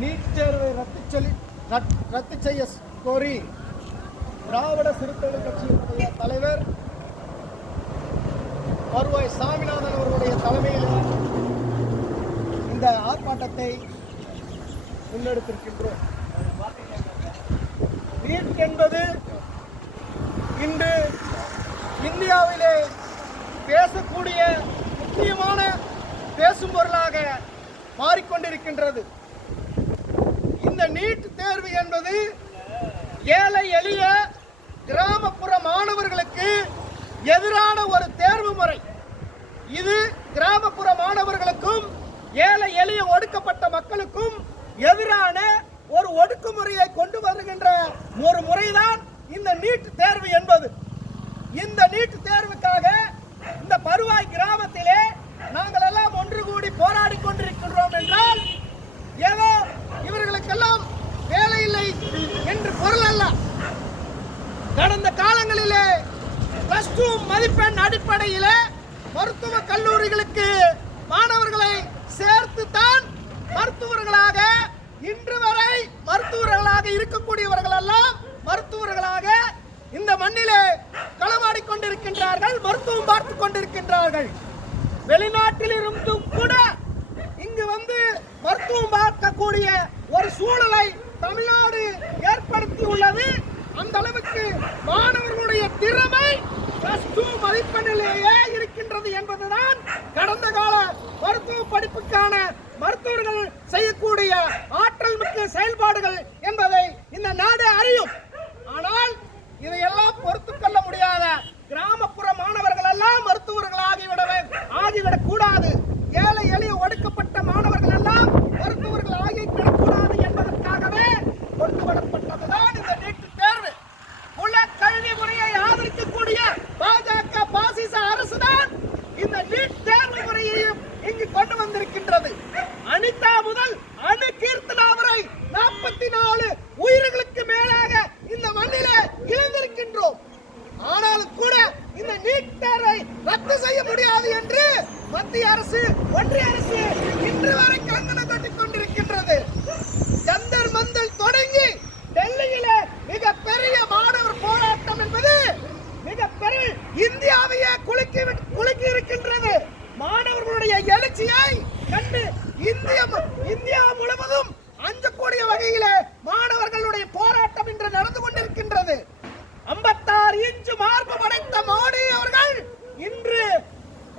NEET தேர்வை ரத்து செய்ய கோரி திராவிட சிறுத்தைகள் கட்சியினுடைய தலைவர் வருவாய் சாமிநாதன் அவர்களுடைய தலைமையில் இந்த ஆர்ப்பாட்டத்தை முன்னெடுத்திருக்கின்றோம். நீட் என்பது இன்று இந்தியாவிலே பேசக்கூடிய முக்கியமான பேசும் பொருளாக மாறிக்கொண்டிருக்கின்றது. இந்த நீட் தேர்வு என்பது ஏழை எளிய கிராமப்புற மாணவர்களுக்கு எதிரான ஒரு தேர்வு முறை. இது கிராமப்புற மாணவர்களுக்கும் ஏழை எளிய ஒடுக்கப்பட்ட மக்களுக்கும் எதிரான ஒரு ஒடுக்குமுறையை கொண்டு வருகின்ற ஒரு முறைதான் இந்த நீட் தேர்வு என்பது. இந்த நீட் தேர்வுக்காக இந்த பருவாய் கிராமத்திலே நாங்கள் எல்லாம் ஒன்று கூடி போராடி கொண்டிருக்கின்றோம் என்றால் ஏதோ இவர்களுக்கெல்லாம் வேலை இல்லை என்று பொருள் அல்ல. கடந்த காலங்களிலே +2 மதிப்பெண் அடிப்படையிலே மருத்துவ கல்லூரிகளுக்கு மாணவர்களை சேர்த்து தான் மருத்துவர்களாக இன்று வரை மருத்துவர்களாக இருக்கக்கூடியவர்கள் எல்லாம் மருத்துவர்களாக இந்த மண்ணிலே களமாடி கொண்டிருக்கின்றார்கள், மருத்துவம் பார்த்து கொண்டிருக்கின்றார்கள். வெளிநாட்டில் இருந்தும் கூட இங்கு வந்து மருத்துவம் பார்க்கக்கூடிய ஒரு சூழலை தமிழ்நாடு ஏற்படுத்தி உள்ளது. அந்த அளவுக்கு மாணவர்களுடைய திறமை +2 மதிப்பெண்ணிலேயே இருக்கின்றது என்பதுதான் கடந்த கால மருத்துவ படிப்புக்கான மருத்துவர்கள் செய்யக்கூடிய ஆற்றல் மிக்க செயல்பாடுகள் என்பதை இந்த நாடு அறியும். ஆனால் இதையெல்லாம் பொறுத்துக் கொள்ள முடியாத கிராமப்புற மாணவர்கள் எல்லாம் மருத்துவர்கள் ஆகிவிடக் கூடாது, ஏழை எளிய ஒடுக்கப்பட்ட மாணவர்கள் எல்லாம் மருத்துவர்கள் ஆகிவிடக் கூடாது என்பதற்காகவே கொண்டு வரப்பட்டதுதான் இந்த நீட் தேர்வு. உள்ள கல்வி முறையை ஆதரிக்கக்கூடிய பாஜக பாசிச அரசுதான் இந்த நீட் தேர்வு முறையையும் இங்கு கொண்டு வந்திருக்கின்றது. அனிதா முதல் அணு கீர்த்தனா வரை 44 உயிர்களுக்கு மேலாக இந்த மண்ணிலே இழந்திருக்கின்றோம். ஆனாலும் கூட இந்த நீட் தேர்வை ரத்து செய்ய முடியாது என்று மத்திய அரசு, ஒன்றிய அரசு இன்று வரை கங்கணம் கட்டிக் கொண்டிருக்கின்றது. ஜந்தர் மந்தர் தொடங்கி டெல்லியிலே மிகப்பெரிய மாணவர் போராட்டம் என்பது மிகப்பெரிய இந்தியாவையே குலுக்கி இருக்கின்றது. மாணவர்களுடைய எழுச்சியை கண்டு இந்தியா முழுவதும் அஞ்சக்கூடிய வகையிலே மாணவர்களுடைய போராட்டம் இன்று நடந்து கொண்டிருக்கின்றது. 56 இன்ச் மார்பு படைத்த மோடி அவர்கள் இன்று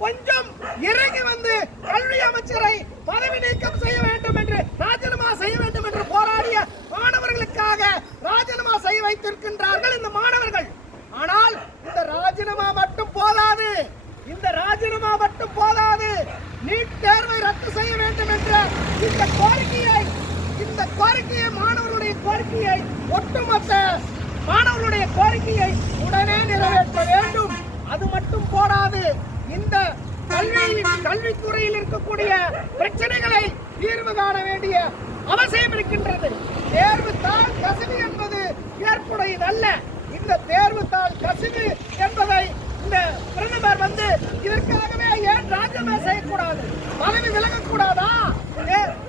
கொஞ்சம் இறங்கி வந்து கல்வி அமைச்சரை பதவி நீக்கம் செய்ய வேண்டும் என்று, ராஜினாமா செய்ய வேண்டும் என்று போராடிய மாணவர்களுக்காக ராஜினாமா செய்ய வைத்திருக்கின்றார்கள் இந்த மாணவர்கள். ஆனால் இந்த ராஜினாமா மட்டும் போதாது, நீட் தேர்வை ரத்து செய்ய வேண்டும் என்ற இந்த கோரிக்கையை மாணவர்களுடைய கோரிக்கையை, ஒட்டுமொத்த மாணவர்களுடைய கோரிக்கையை உடனே நிறைவேற்ற வேண்டும். அது மட்டும் போடாது, இந்த கல்வித்துறையில் இருக்கக்கூடிய பிரச்சனைகளை தீர்வு காண வேண்டிய அவசியம் இருக்கின்றது. தேர்வுத்தாள் கசிவு என்பது ஏற்புடையதல்ல. இந்த தேர்வுத்தாள் கசிவு என்பதை இந்த பிரதமர் வந்து இதற்காகவே ஏன் ராஜினாமா செய்யக்கூடாது, பதவி விலகக்கூடாதா?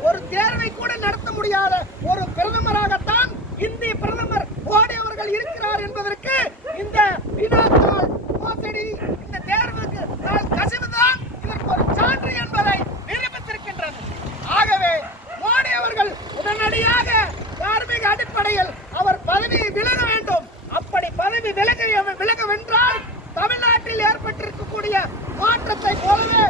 ஒரு தேர்வை கூட நடத்த முடியாத ஒரு பிரதமராகத்தான் இந்திய பிரதமர் மோடி அவர்கள் இருக்கிறார் என்பதற்கு இந்த வினாத்தாள் மோசடி, இந்த தேர்வுக்கு கசிவுதான் இதற்கு ஒரு சான்று என்பதை நிரூபித்திருக்கின்றது. ஆகவே மோடி அவர்கள் உடனடியாக தார்மீக அடிப்படையில் அவர் பதவியை விலக வேண்டும். அப்படி பதவி விலகவென்றால் தமிழ்நாட்டில் ஏற்பட்டிருக்கக்கூடிய மாற்றத்தை போலவே